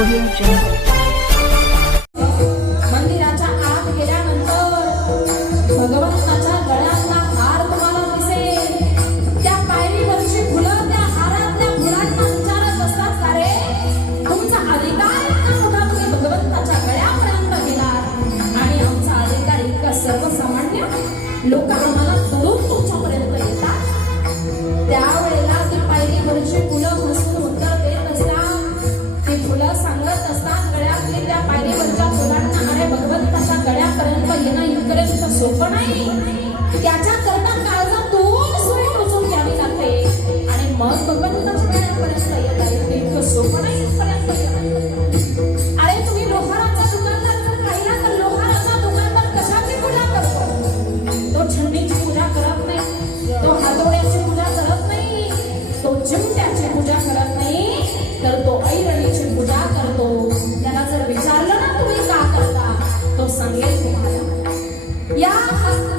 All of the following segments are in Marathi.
Audio Jungle. मंदिराच्या आत गेल्यानंतर भगवंताच्या गळ्यातला हार तुम्हाला दिसेल. त्या पायरीवरची फुलं त्या हारातल्या फुलांना विचारत असतात, का रे तुमचा अधिकार इतका मोठा, तुम्ही भगवंताच्या गळ्यापर्यंत गेलात आणि आमचा अधिकार इतका सर्वसामान्य लोक आम्हाला सोडून तुमच्यापर्यंत येतात. त्यावेळेला ती पायरीवरची फुलं हसून उत्तर देत असतात. ती फुलं सांगत असतात गळ्यातली त्या पायरीवरच्या फुलांना, अरे भगवंताच्या गळ्यापर्यंत येणं इतकं सोपं नाही. त्याच्याकरता काळजातून सुई टोचून घ्यावी लागते आणि मग भगवंताच्या गळ्यापर्यंत येता येतं. इतकं सोपं नाही इथपर्यंत येणं. अरे तुम्ही लोहाराचा दुकानदार जर राहिला तर लोहाराचा दुकानदार कशाची पूजा करतो? तो छंडीची पूजा करत नाही, तो हातोड्याची पूजा करत नाही, तो चिमट्याची पूजा करत नाही, तर तो ऐरणीची पूजा करतो. त्याला जर विचारलं ना तुम्ही का करता, तो सांगेल तुम्हाला. या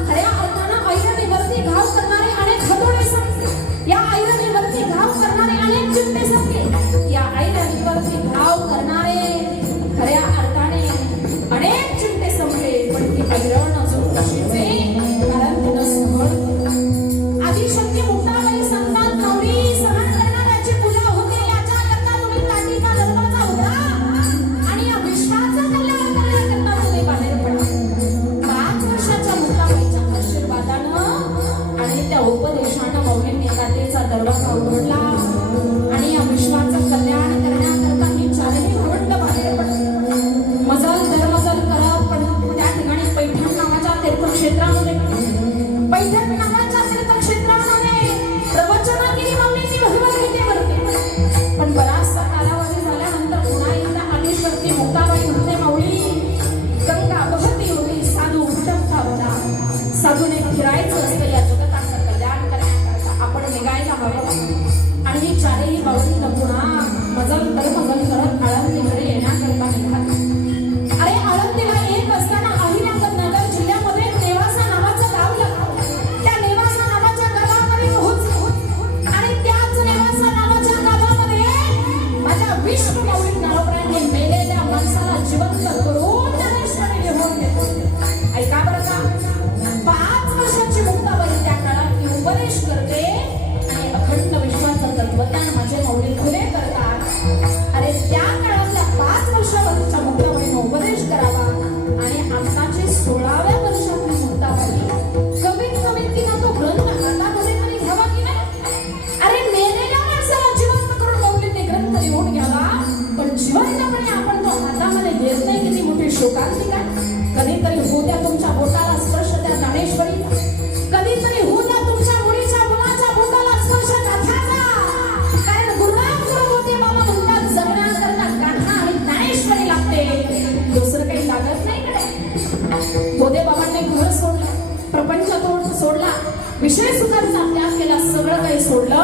खऱ्या अर्थानं ऐरणीवरती घाव करणारे अनेक हातोडे सांगते, या ऐरणीवरती घाव करणारे अनेक चिमटे सांगते, या ऐरणीवरती घाव करणारे खऱ्या अर्थाने अनेक चिमटे संपले, पण ती ऐरण अजून कशीच आहे, कारण तिनं सहन आदिशक्ती मुक्ताबाई सांगतात, नवरी सहन करणाऱ्याची पूजा होते. याच्याकरता तुम्ही काठीचा दरवाजा उघडा आणि या विश्वाचं कल्याण करण्याकरता तुम्ही बाहेर पडा. 5 वर्षाच्या मुक्ताबाईच्या आशीर्वादानं आणि त्या उपदेशानं मौलींनी काठीचा दरवाजा उघडला आणि या विश्वाचं कल्याण करण्याकरता ही 4ही भावंड बाहेर पडली. मजल दरमजल करत पण त्या ठिकाणी पैठण नावाच्या तीर्थक्षेत्रामध्ये नावाच्या तीर्थक्षेत्रामध्ये प्रवचन केली मौलींनी भगवद्गीतेवरती. पण बराचसा कालावधी झाल्यानंतर पुन्हा एकदा आदिशक्ती मुक्ताबाई म्हणते, मौली गंगा बहती होती, साधू भटकता होता. साधूने फिरायचं असतं या जगताचं कल्याण करण्याकरता, आपण निघायला हवं. आणि ही 4ही भावंड पुन्हा मजल दरमजल करत आळंदीकडे येण्याकरता निघाली. अरे आळंदीला येत असताना अहिल्यानगर जिल्ह्यामध्ये नेवासा नावाचं गाव लागतं. त्या नेवासा नावाच्या गावामध्ये पोहोचले आणि त्याच नेवासा नावाच्या गावामध्ये माझ्या विष्णू मौली नारोपरायांनी मेलेल्या माणसाला जिवंत करून ज्ञानेश्वरी लिहून घेतली. ऐका बरं का, 5 वर्षाची मुक्ताबाई त्या काळात ती उपदेश करते आणि अखंड विश्वाचं तत्वज्ञान माझे मौली खुले करतात. अरे त्या काळातल्या 5 वर्षावरच्या मुक्ताबाईनं उपदेश करावा आणि आताची 16व्या वर्षातली मुक्ताबाई कमीत कमी तिनं तो ग्रंथ हातामध्ये तरी घ्यावा की नाही? अरे मेलेल्या माणसाला जिवंत करून मौलींनी ग्रंथ लिहून घ्यावा, पण जिवंतपणे आपण तो हातामध्ये घेत नाही, किती मोठी शोकांतिका. कधीतरी होऊ द्या तुमच्या बोटाला स्पर्श त्या ज्ञानेश्वरीचा, कधीतरी होऊ द्या तुमच्या मुलीच्या मुलाच्या बोटाला स्पर्श गाठाचा. कारण गुरुनाम गुरुमूर्ती बाबा म्हणतात, जगण्याकरता गाठा आणि ज्ञानेश्वरी लागते, दुसरं काही लागत नाही कडे. बोधे बाबांनी घर सोडलं, प्रपंच सोडला, विषय सुखांचा त्याग केला, सगळं काही सोडलं.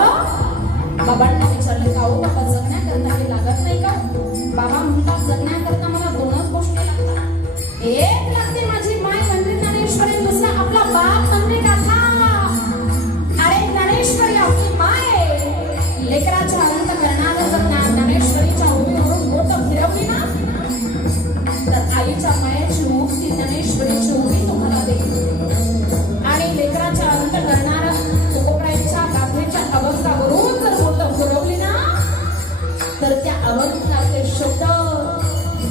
बाबांना विचारलं, का हो बाबा जगण्याकरता काही लागत नाही का? बाबा म्हणतात, जगण्याकरता मला 2च गोष्टी लागतात. एक लागते माझी माय म्हणजे ज्ञानेश्वरी, दुसरा आपला बाप म्हणजे गाथा. अरे ज्ञानेश्वरी आपली माय, लेकराच्या अनंत करणाऱ्या जर ज्ञानेश्वरीच्या उभीवरून बोट फिरवली ना, तर आईच्या मायाची ऊब ती ज्ञानेश्वरीची उभी तुम्हाला देईल. आणि लेकराच्या अंत करणारा तुकोबराईच्या गाथेच्या अभंगावरून जर बोट फिरवली ना, तर त्या अभंगाचे शब्द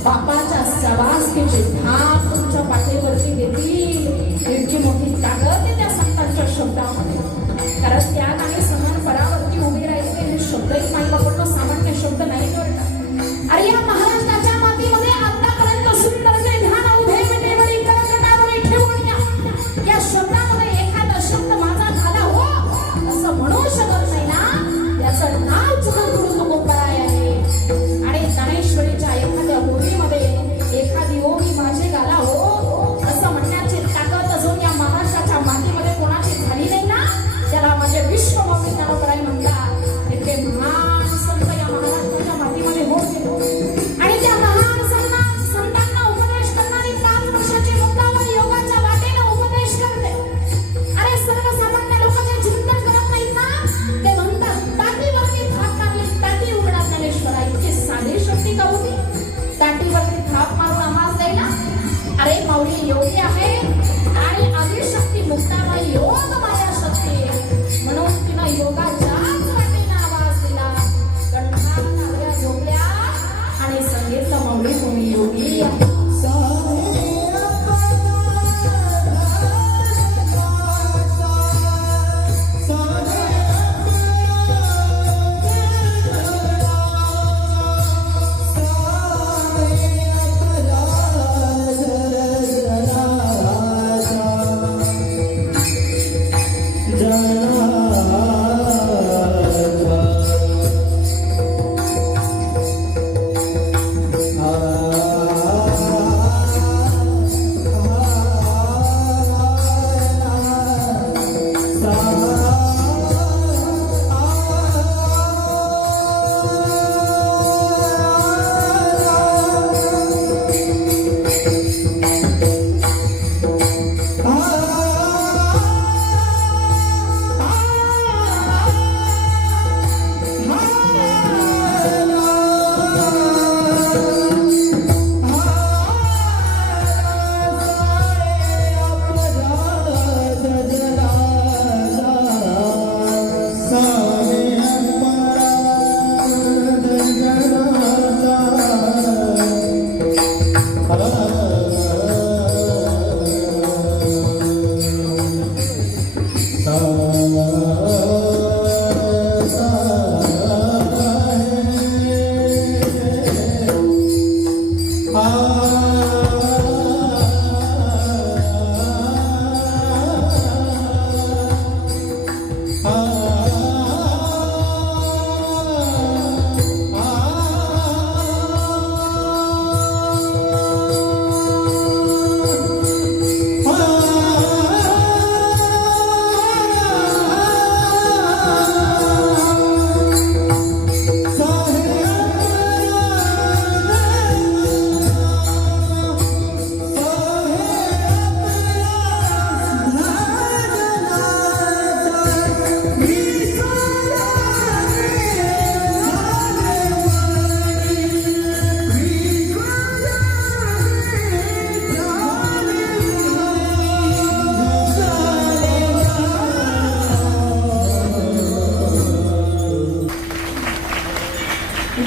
बापाच्या सवासकीची धाप तुमच्या पाठीवरती घेतील. इतकी मोठी ताकद आहे त्या संतांच्या शब्दामध्ये. कारण त्याग आणि सहन परावरती उभी राहायचे हे शब्दही माईबापांना सामान्य शब्द नाही करतात. अरे या महाराष्ट्राच्या मातीमध्ये आतापर्यंत सुंदरचे ध्यान उभे मिटेवरी करकटावरी ठेवून या शब्दामध्ये एखादा शब्द माझा झाला हो असं म्हणू शकत नाही ना, त्याचं नाव चुकून तुकोबराय आहे. आणि ज्ञानेश्वरीच्या एखाद्या ओळीमध्ये एखादी ओळी माझे गाला हो असं म्हणण्याची ताकद अजून या महाराष्ट्राच्या मातीमध्ये कोणाची झाली नाही ना, त्याला माझे विश्व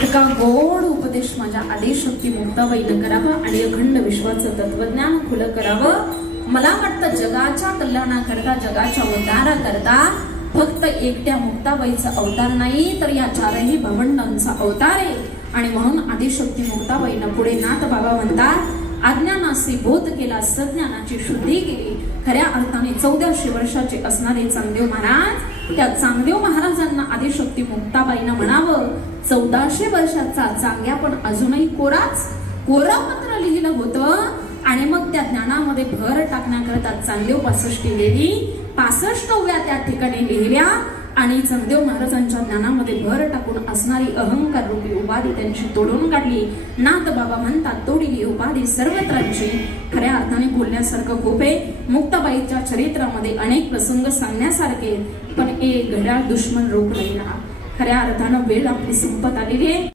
इतका गोड उपदेश माझ्या आदिशक्ती मुक्ताबाईनं करावा आणि अखंड विश्वाचं तत्वज्ञान खुलं करावं. मला वाटतं जगाच्या कल्याणाकरता, जगाच्या उद्धाराकरता फक्त एकट्या मुक्ताबाईचा अवतार नाही, तर या चारही भावंडांचा अवतार आहे. आणि म्हणून आदिशक्ती मुक्ताबाईनं पुढे नाथ बाबा म्हणतात, अज्ञानासी बोध केला, सज्ञानाची शुद्धी केली. खऱ्या अर्थाने 1400 वर्षाचे असणारे चांगदेव महाराज, त्या चांगदेव महाराजांना आदिशक्ती मुक्ताबाईनं म्हणावं, 1400 वर्षाचा चांग्या पण अजूनही कोरं पत्र लिहिलं होतं. आणि मग त्या ज्ञानामध्ये भर टाकण्याकरता चांगदेव 65 लिहिली, 65 ओव्या त्या ठिकाणी लिहिल्या आणि चांगदेव महाराजांच्या ज्ञानामध्ये भर टाकून असणारी अहंकार रूपी उपाधी त्यांची तोडून काढली. नाथ बाबा म्हणतात, तोडली उपाधी सर्वत्रांची. खऱ्या अर्थाने बोलण्यासारखं खूप आहे. मुक्ताबाईच्या चरित्रामध्ये अनेक प्रसंग सांगण्यासारखे, पण एक घड्याळ दुश्मन रोख नाही राहा. खऱ्या अर्थानं वेळ आपली संपत आलेली आहे.